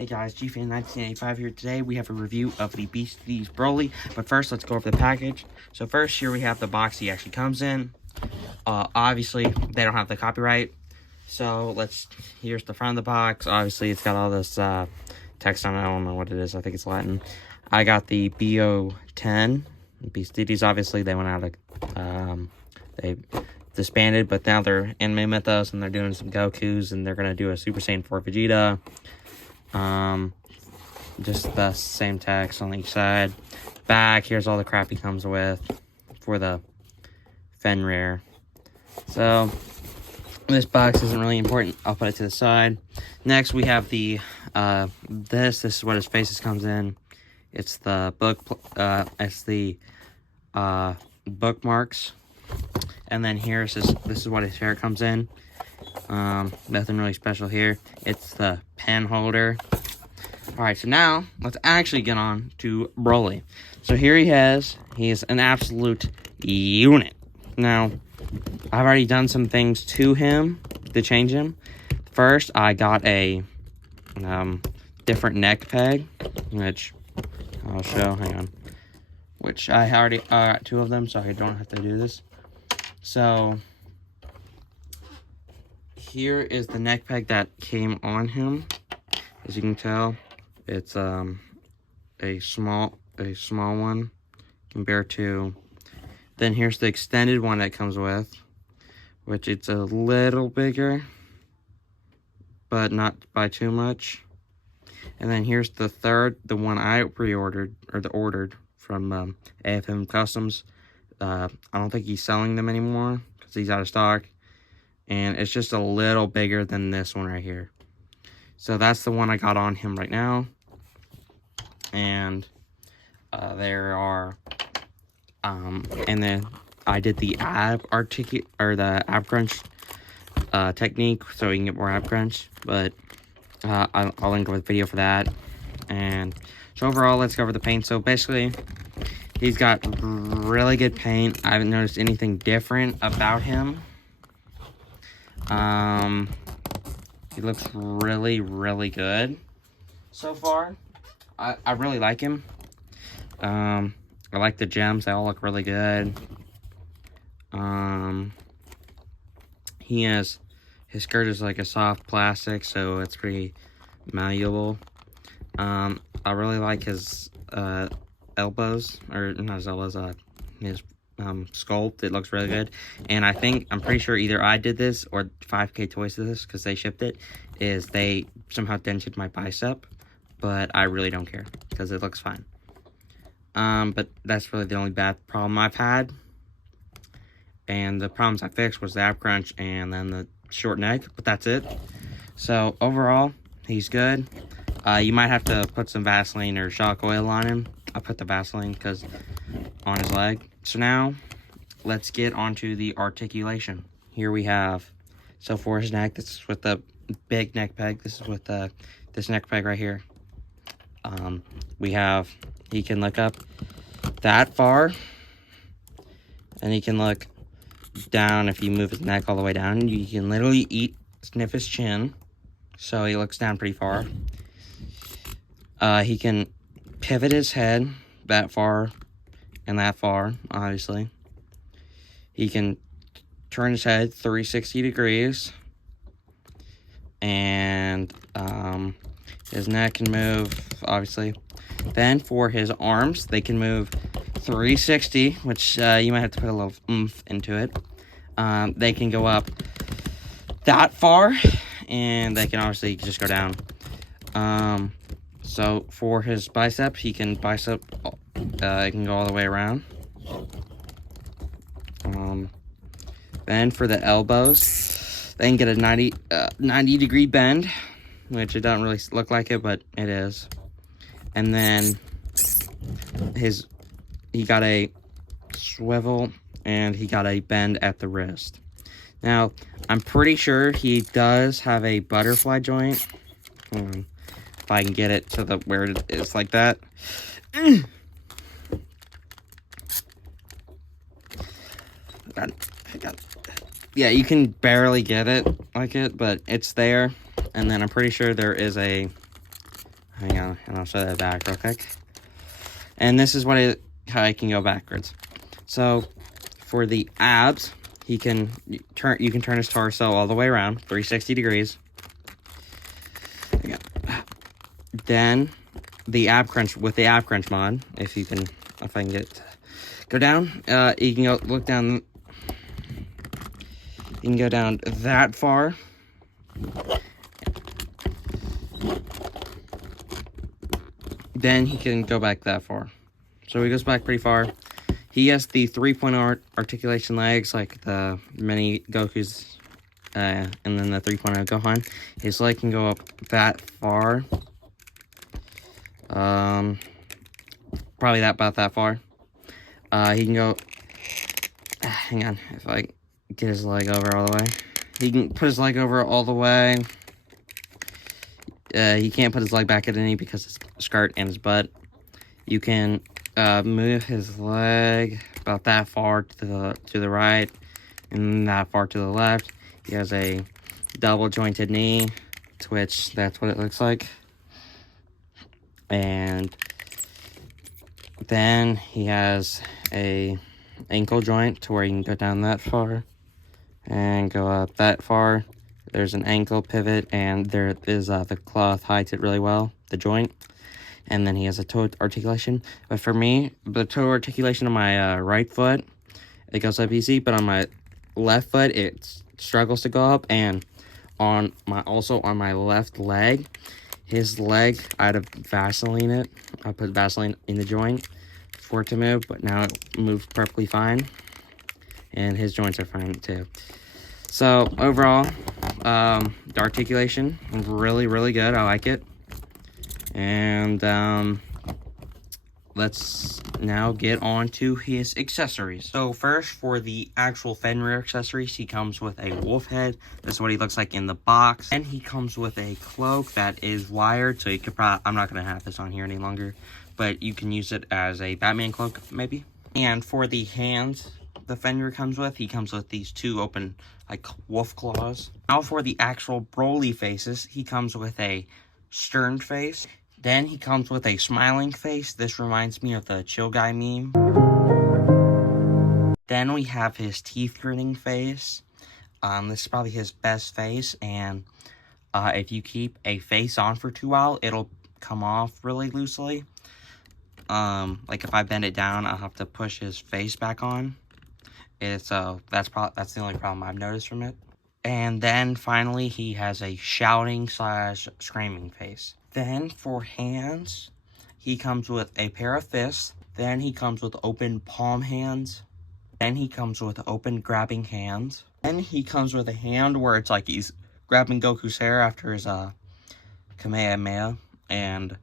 Hey guys, GFan1985 here. Today we have a review of the Deities Broly, but first let's go over the package. So first, here we have the box he actually comes in. Obviously, they don't have the copyright. So here's the front of the box. Obviously, it's got all this text on it. I don't know what it is. I think it's Latin. I got the BO10. Deities, obviously, they went out of, they disbanded, but now they're anime mythos and they're doing some Gokus and they're going to do a Super Saiyan 4 Vegeta. Just the same text on each side. Back, here's all the crap he comes with for the Fenrir. So, this box isn't really important. I'll put it to the side. Next, we have the, this is what his faces comes in. It's the bookmarks. And then this is what his hair comes in. Nothing really special here. It's the pen holder. Alright, so now let's actually get on to Broly. So here he is an absolute unit. Now, I've already done some things to him to change him. First, I got a different neck peg, which I'll show, hang on. Which I already got two of them, so I don't have to do this. So, here is the neck peg that came on him. As you can tell, it's a small one compared to. Then here's the extended one that comes with, which it's a little bigger, but not by too much. And then here's the the one I pre-ordered or ordered from AFM Customs. I don't think he's selling them anymore because he's out of stock. And it's just a little bigger than this one right here. So that's the one I got on him right now. And there are, and then I did the ab crunch technique, so you can get more ab crunch. But I'll link with a video for that. And so overall, let's go over the paint. So basically, he's got really good paint. I haven't noticed anything different about him. He looks really, really good so far. I really like him. I like the gems. They all look really good. His skirt is like a soft plastic, so it's pretty malleable. I really like his elbows, or not his elbows, his sculpt. It looks really good. And I'm pretty sure either I did this or 5K Toys did this because they shipped it, is they somehow dented my bicep, but I really don't care because it looks fine. But that's really the only bad problem I've had. And the problems I fixed was the ab crunch and then the short neck, but that's it. So overall, he's good. You might have to put some Vaseline or shock oil on him. I'll put the Vaseline because on his leg. So now, let's get onto the articulation. Here we have, so for his neck, this is with the big neck peg. This is with this neck peg right here. He can look up that far, and he can look down. If you move his neck all the way down, you can literally sniff his chin, so he looks down pretty far. He can pivot his head that far and that far, obviously. He can turn his head 360 degrees, and his neck can move, obviously. Then for his arms, they can move 360, which you might have to put a little oomph into it. They can go up that far, and they can obviously just go down. So for his bicep, it can go all the way around. Then for the elbows, they can get a 90 degree bend, which it doesn't really look like it, but it is. And then he got a swivel and he got a bend at the wrist. Now, I'm pretty sure he does have a butterfly joint. If I can get it to where it is like that. Yeah, you can barely get it like it, but it's there. And then I'm pretty sure there is a Hang on, and I'll show that back real quick. And this is how I can go backwards. So for the abs, you can turn his torso all the way around, 360 degrees. Then the ab crunch with the ab crunch mod, if I can get it to go down, you can look down. You can go down that far. Then he can go back that far. So he goes back pretty far. He has the 3.0 articulation legs like the many Gokus, and then the 3.0 Gohan. His leg can go up that far. Probably about that far. He can go. Hang on, if I get his leg over all the way. He can put his leg over all the way. He can't put his leg back at any because his skirt and his butt. You can move his leg about that far to the right and that far to the left. He has a double jointed knee, which that's what it looks like. And then he has a ankle joint to where you can go down that far and go up that far. There's an ankle pivot, and there is the cloth hides it really well, the joint. And then he has a toe articulation. But for me, the toe articulation on my right foot, it goes up easy, but on my left foot, it struggles to go up. And on my left leg, his leg, I had to Vaseline it. I put Vaseline in the joint for it to move, but now it moves perfectly fine. And his joints are fine too. So overall, the articulation, really, really good. I like it. And let's now get on to his accessories. So first, for the actual Fenrir accessories, he comes with a wolf head. This is what he looks like in the box. And he comes with a cloak that is wired, so you could probably, I'm not going to have this on here any longer, but you can use it as a Batman cloak, maybe. And for the hands the Fenrir comes with, he comes with these two open, like, wolf claws. Now for the actual Broly faces, he comes with a stern face. Then he comes with a smiling face. This reminds me of the Chill Guy meme. Then we have his teeth gritting face. This is probably his best face, and if you keep a face on for too while, it'll come off really loosely. Like if I bend it down, I'll have to push his face back on. That's the only problem I've noticed from it. And then finally, he has a shouting / screaming face. Then for hands, he comes with a pair of fists. Then he comes with open palm hands. Then he comes with open grabbing hands. Then he comes with a hand where it's like he's grabbing Goku's hair after his Kamehameha. And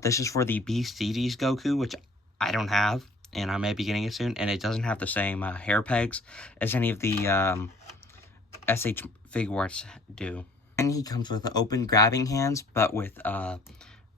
this is for the Beast Deities Goku, which I don't have, and I may be getting it soon. And it doesn't have the same hair pegs as any of the SH Figuarts do. And he comes with open grabbing hands, but with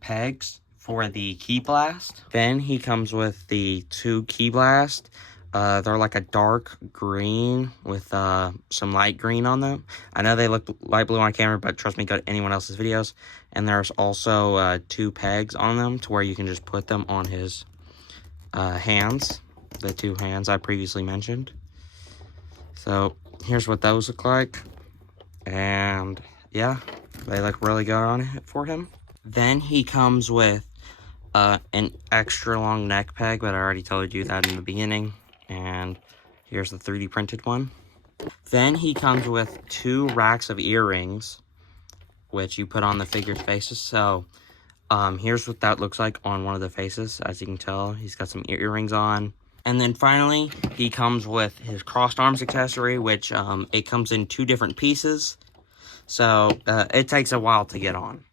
pegs for the Ki Blast. Then he comes with the two Ki Blast. They're like a dark green with some light green on them. I know they look light blue on camera, but trust me, go to anyone else's videos. And there's also two pegs on them to where you can just put them on his hands. The two hands I previously mentioned. So here's what those look like. And yeah, they look really good on it for him. Then he comes with an extra long neck peg, but I already told you that in the beginning. And here's the 3D printed one. Then he comes with 2 racks of earrings, which you put on the figure's faces. So here's what that looks like on one of the faces. As you can tell, he's got some earrings on. And then finally, he comes with his crossed arms accessory, which it comes in 2 different pieces. So it takes a while to get on.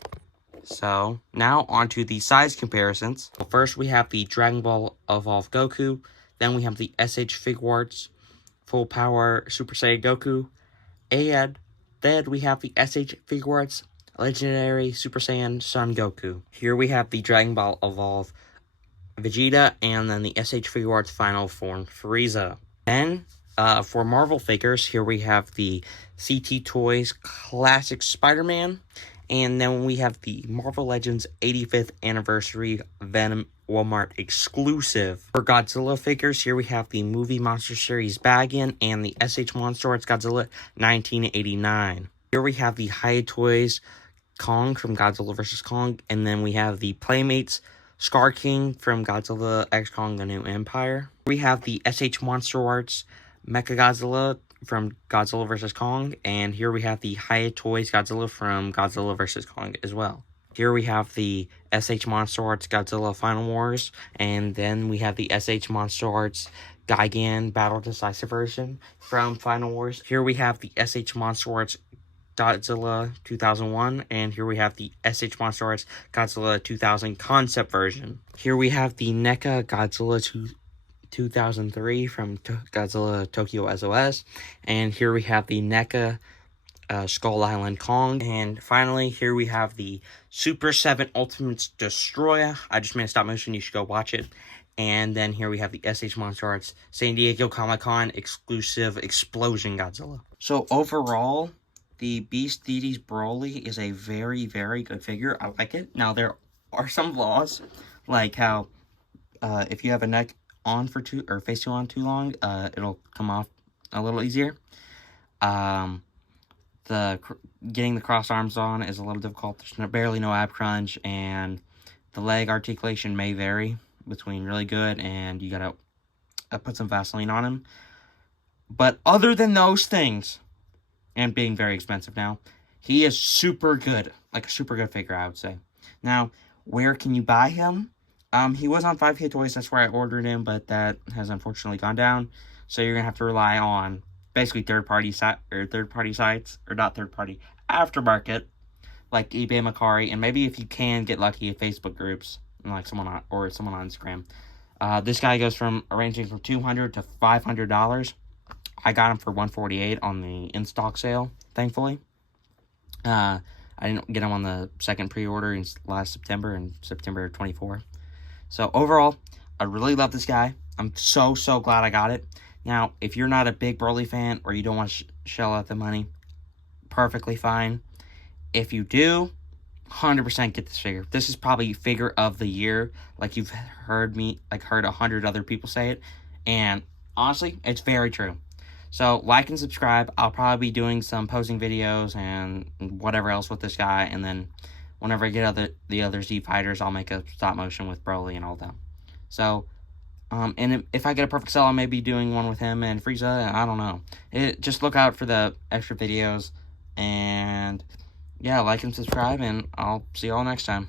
So now onto the size comparisons. First we have the Dragon Ball Evolved Goku. Then we have the SH Figuarts Full Power Super Saiyan Goku. And then we have the SH Figuarts Legendary Super Saiyan Son Goku. Here we have the Dragon Ball Evolved Vegeta, and then the SH Figuarts Final Form Frieza. Then for Marvel figures, here we have the CT Toys Classic Spider-Man, And then we have the Marvel Legends 85th Anniversary Venom Walmart exclusive for Godzilla figures. Here we have the Movie Monster Series bag-in and the SH Monster Arts Godzilla 1989. Here we have the Hiya Toys Kong from Godzilla vs. Kong, and then we have the Playmates Scar King from Godzilla X Kong The New Empire. We have the SH Monster Arts Mechagodzilla from Godzilla vs. Kong, and here we have the Hiya Toys Godzilla from Godzilla vs. Kong as well. Here we have the SH Monster Arts Godzilla Final Wars, and then we have the SH Monster Arts Gigan Battle Decisive version from Final Wars. Here we have the SH Monster Arts Godzilla 2001, and here we have the SH Monster Arts Godzilla 2000 concept version. Here we have the NECA Godzilla 2003 from Godzilla Tokyo SOS, and here we have the NECA Skull Island Kong, and finally here we have the Super 7 Ultimate Destroyer. I just made a stop motion, you should go watch it. And then here we have the SH Monster Arts San Diego Comic-Con exclusive Explosion Godzilla. So overall, the Beast Deities Broly is a very, very good figure. I like it. Now, there are some flaws, like how if you have a neck on for face two on too long, it'll come off a little easier. Getting the cross arms on is a little difficult. There's barely no ab crunch, and the leg articulation may vary between really good and you gotta put some Vaseline on him. But other than those things, and being very expensive now, he is super good. Like a super good figure, I would say. Now, where can you buy him? He was on 5K Toys, that's where I ordered him, but that has unfortunately gone down. So you're gonna have to rely on basically third-party sites, or not third-party, aftermarket, like eBay, Mercari, and maybe if you can get lucky at Facebook groups, like someone on Instagram. This guy goes from ranging from $200 to $500. I got him for $148 on the in-stock sale, thankfully. I didn't get him on the second pre-order in last September, in September 24. So overall, I really love this guy. I'm so glad I got it. Now, if you're not a big Broly fan or you don't want to shell out the money, perfectly fine. If you do, 100% get this figure. This is probably figure of the year, like you've heard 100 other people say it. And honestly, it's very true. So, like and subscribe. I'll probably be doing some posing videos and whatever else with this guy. And then, whenever I get the other Z Fighters, I'll make a stop motion with Broly and all them. So, and if I get a perfect sell, I may be doing one with him and Frieza. I don't know. Just look out for the extra videos. And, yeah, like and subscribe. And I'll see y'all next time.